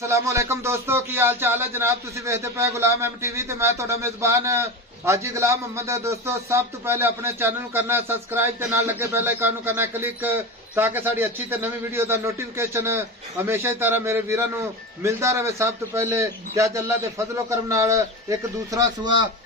अस्सलामुअलैकुम दोस्तों की हाल चाल है जनाब तुसी वेखदे पे गुलाम MTV ते मैं तुहाडा मेजबान हाजी गुलाम मोहम्मद है। दोस्तों सब तो पहले अपने चैनल करना है सब्सक्राइब ते नाल लगे बेल आइकन नूं करना है क्लिक ताकि साडी अच्छी ते नवी वीडियो दा नोटिफिकेशन हमेशा ही तरह मेरे वीरां नूं मिलदा रहे। सब तो पहले क्या अल्लाह दे फजलो करम नाल एक दूसरा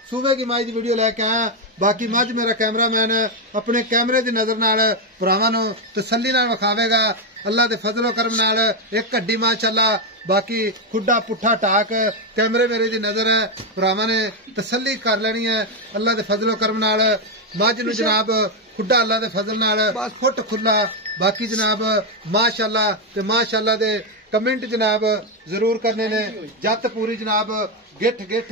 सूबे की माई दी वीडियो लेके आया। बाकी मज मेरा कैमरामैन अपने कैमरे की नजर नाल भरावां नूं तसल्ली नाल विखावेगा। अल्लाह दे फजलो करम नाल एक हड्डी माशाअल्लाह बाकी खुड्डा पुट्ठा टाक कैमरे मेरे दी नजर है भरावां ने तसल्ली कर लेनी है। अल्लाह दे फजलो करम नाल मज नूं जनाब खुड्डा अल्लाह दे फजल नाल फुट खुला बाकी जनाब माशाअल्लाह ते माशाअल्लाह दे कमेंट जनाब जरूर करने ने। जत पूरी जनाब गिठ गिठ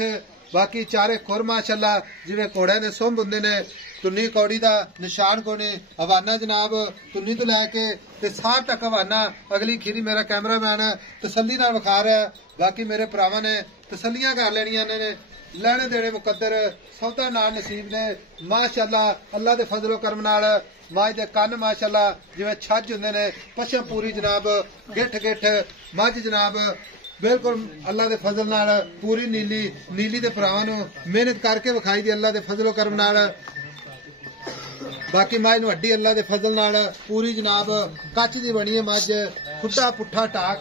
बाकी चारे खुर माशाअल्लाह जिवें घोड़े ने सुंभ हुंदे ने। तुन्नी कौड़ी दा निशान कोने हवाना जनाब तुन्नी तो लैके ते साह तक हवाना अगली खीरी मेरा कैमरामैन तसल्ली नाल विखा रहा है। बाकी मेरे भरावां ने तसल्लियां कर लेनियां ने लैने देने मुकद्दर सौदा नाल नसीब ने माशाअल्लाह। अल्लाह दे फजलो करम नाल मज दे कन्न माशाअल्लाह जिवें छज हुंदे ने पछम पूरी जनाब गिठ गिठ मज जनाब बिल्कुल अल्लाह दे फजल नाल पूरी नीली नीली दे भरावां नूं मेहनत करके विखाई दी अल्लाह दे फजलो करम नाल। बाकी मज नूं हड्डी अल्लाह दे फजल नाल पूरी जनाब कच दी बनी है मज खुट्टा पुट्ठा टाक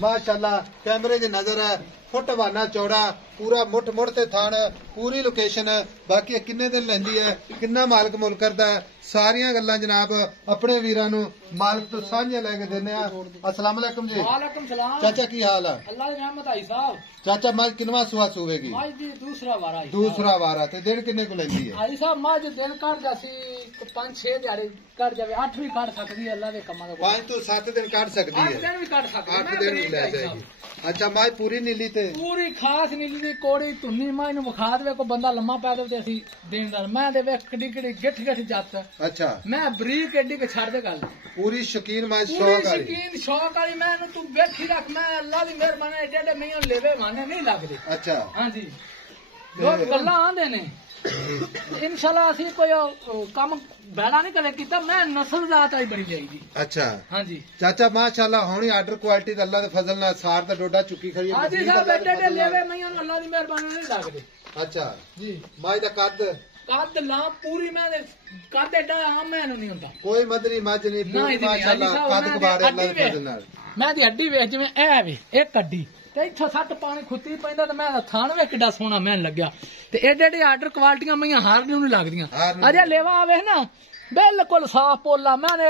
माशाअल्लाह कैमरे दी नजर है फुट हवाना चौड़ा पूरा मुठ मुड़ ते थान पूरी लोकेशन। बाकी किन्ने दिन लैंदी है किन्ना मालक मुल करदा है सारियां गल्लां जनाब अपने वीरां नूं मालक तो साझियां लैके देने आ। अस्सलाम वालेकुम जी। वालेकुम सलाम चाचा की हाल है? अल्लाह दी रहमत आई साहब। चाचा मज किनवा सुहा सूवेगी? मज दी दूसरा वारा आई दूसरा वारा ते दिन किन्ने को लैंदी है? आई साहब मज दिन कट जासी 5-6 दिहाड़े कट जावे 8 भी कट सकदी है अल्लाह दे कमां दा 5 तो 7 दिन कट सकदी है 8 दिन भी कट सकदी 8 दिन भी ले जाएगी। अच्छा मज पूरी नीली ते पूरी खास नीली दी कोड़ी धुन्नी मज नूं विखा देवे को बंदा लम्मा पै दे ते असी देनदार मैं देवे कड़ी कड़ी गिठ गिठ जत अच्छा मैं बरीक एडी के छड़ दे गल पूरी शकीन मज पूरी शौक वाली शकीन शौक वाली मैं तू बैठी रख मैं अल्लाह दी मेहरबानी एडे एडे मैं लेवे माने नहीं लगदे। अच्छा हां जी लोग गल्लां आंदे ने इंशाल्लाह असी कोई काम बैड़ा नहीं करे कीता मैं नस्ल जात आई बनी जाएगी। अच्छा हां जी चाचा माशाअल्लाह होनी आर्डर क्वालिटी दा अल्लाह दे फजल नाल सार दा डोडा चुकी खड़ी है। हां जी साहब एडे एडे लेवे मैं अल्लाह दी मेहरबानी नहीं लगदे। अच्छा जी मज दा कद ला पूरी मैं कद एडा आम मैं नहीं हुंदा कोई मदरी मज नहीं पूरी माशाअल्लाह कद कबाड़ अल्लाह दे फजल नाल मैं दी हड्डी वेख जिवें ए वे एक हड्डी ते इत्थे सट पानी खुत्ती पैंदा ते मैं थान वे किड्डा सोहना मैन लगया ते एडे एडे आर्डर क्वालिटियां मैं हार नहीं लगदियां। अजे लेवा आवे ना बिल्कुल साफ पोला मैंने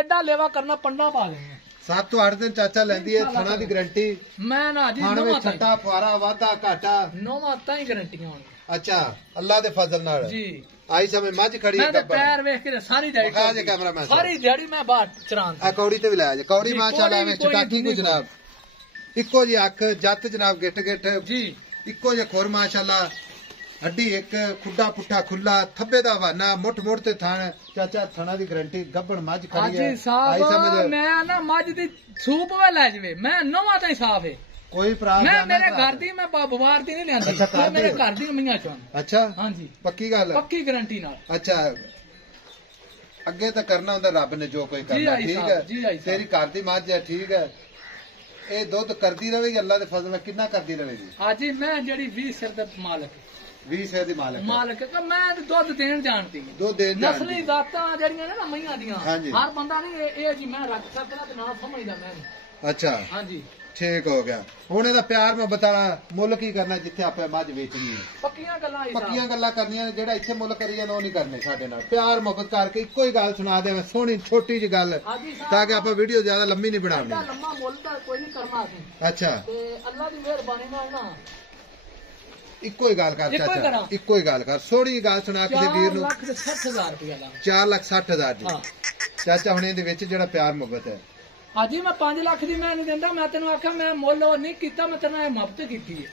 एडा लेवा करना पंडा पा लेना 7 तो 8 दिन चाचा लेंदी है थाना दी गारंटी मैं ना जी थाने में छट्टा फुआरा वादा घाटा नोवा ताई गारंटियां होण। अच्छा अल्लाह दे फजल नाल जी आई समय मज खड़ी है मैं पैर वेख के सारी दिहाड़ी खा जे कैमरा मैन सारी दिहाड़ी मैं बाहर चरान आ कौड़ी ते भी लाया जे कौड़ी माशाअल्लाह में चटाकी को जनाब इको जी अख जत जनाब गिठ गिठ जी इको जे खुर माशाअल्लाह हड्डी एक खुड्डा पुट्ठा खुला थब्बे दा हवाना मुठ मुड़ ते थान चाचा थाना दी गारंटी गब्बड़ मज खड़ी है। आई समझ मैं ना मज दी सूप वे ले जवे मैं नोवा ताई साफ है कोई प्राब्लम मैं मेरे घर दी मैं बाबार दी नहीं लेंदा अच्छा मेरे घर दी मियां चोन। अच्छा हां जी पक्की गल पक्की गारंटी नाल। अच्छा अगे तो करना हुंदा रब ने जो कोई करना ठीक है तेरी घर दी मज है ठीक है ए दुध करदी रहेगी अल्लाह दे फजल नाल कितना करदी रहेगी। हां जी मैं जेडी 20 सिर दा मालिक 20 सिर दी मालिक मैं दुध देन जानती दुध देन नस्ली जातां जड़ियां ने ना मईयां दियां हर बंदा नहीं ए जी मैं रख सकदा ते ना समझदा मैं। अच्छा हां जी ठीक हो गया हुण एदा प्यार मोहब्बत वाला मुल की करना जिथे आपे मज वेचनी है पक्कियां गल्लां करनियां जेड़ा इत्थे मुल करी जाना ओ नहीं करने साडे नाल प्यार मोहब्बत करके इक्को ही गल सुना दे सोहनी छोटी जी गल ताकि आपा वीडियो ज्यादा लंबी नहीं बनावनी लंबा मुल दा कोई नहीं करना असीं। अच्छा ते अल्लाह दी मेहरबानी नाल ना इक्को ही गल कर चाचा इक्को ही गल कर सोहनी गल सुना किसी वीर नूं 4,60,000 रुपया दा 4,60,000 दी चाचा हुण इहदे विच जेड़ा प्यार मोहब्बत है हाजी मैं 5 लाख दी मैं नहीं देंदा मैं तेनों आख्या मैं मुल नहीं कीता मैं तेरे नाल मुहब्बत कीती है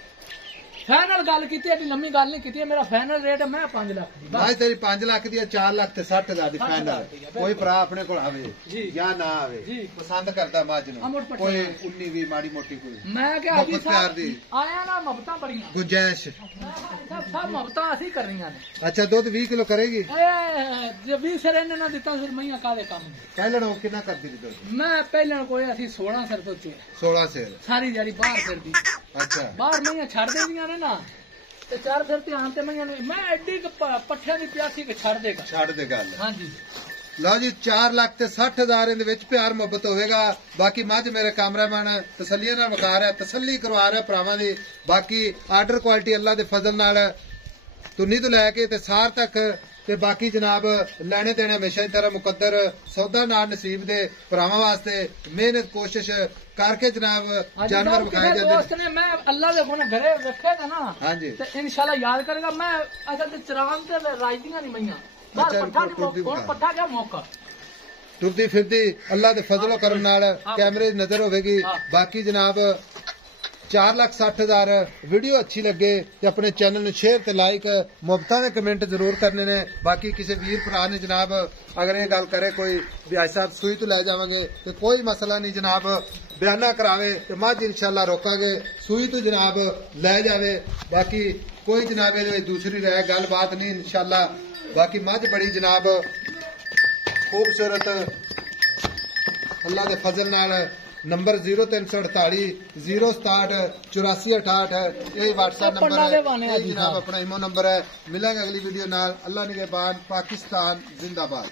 फाइनल गल की लम्मी गल नहीं की मेरा फाइनल रेट है मैं 5 लाख दी आज तेरी 5 लाख दी 4 लाख ते 60,000 दी फाइनल कोई भरा अपने को आवे या ना आवे पसंद करता मज नु कोई 19-20 माड़ी मोटी कोई मैं क्या जी आया ना मोहब्बतां बड़ियां गुंजाइश सब मोहब्बतां असि करनियां ने अच्छा दूध 20 किलो करेगी जे 20 सिर इन्हां ने दित्ता फिर मैया कादे काम पहले कितना कर दी दूध मैं पहले कोई असि 16 सिर तो 16 सिर सारी दिहाड़ी बाहर फिरदी अच्छा बाहर मैया छड़ देंदियां ने ना ते चार फिर ध्यान ते मैया मैं एडी पट्ठे दी प्यासी के छड़ दे गल हां जी लो जी 4 लाख ते 60,000 इन विच प्यार मोहब्बत होवेगा बाकी मझ मेरे कैमरामैन तसल्लियां नाल विखा रहा तसल्ली करवा रहा भरावां दी बाकी आर्डर क्वालिटी अल्लाह दे फजल नाल तुन्नी तो लैके ते सार तक ते बाकी जनाब लैने देने हमेशा ही तरह मुकद्दर सौदा नाल नसीब दे भरावां वास्ते मेहनत कोशिश करके जनाब जानवर विखाए जाते हैं। मैं अल्लाह दे कोने घरे रखेगा ना हां जी ते इंशाल्लाह याद करेगा मैं असल ते चरान ते राजदियां नहीं मैया पट्ठा क्या मौका टुरदी फिरदी अल्लाह दे फजलो करम नाल कैमरे दी नजर होवेगी बाकी जनाब 4,60,000 वीडियो अच्छी लगे तो अपने चैनल में शेयर ते लाइक मुफ्तां दे कमेंट जरूर करने ने बाकी किसी वीर भरा ने जनाब अगर ये गल करे कोई भाई साहब सूई तो लै जावांगे तो कोई मसला नहीं जनाब बयाना करावे तो मझ इंशाल्लाह रोकांगे सूई तो जनाब लै जावे बाकी कोई जनाब ये दूसरी रह गल बात नहीं इंशाल्लाह बाकी मझ बड़ी जनाब खूबसूरत अल्लाह के फजल नाल नंबर 0348 067 8468 यही व्हाट्सएप नंबर है जनाब अपना इमो नंबर है मिलेंगे अगली वीडियो नाल अल्लाह निगहबान पाकिस्तान जिंदाबाद।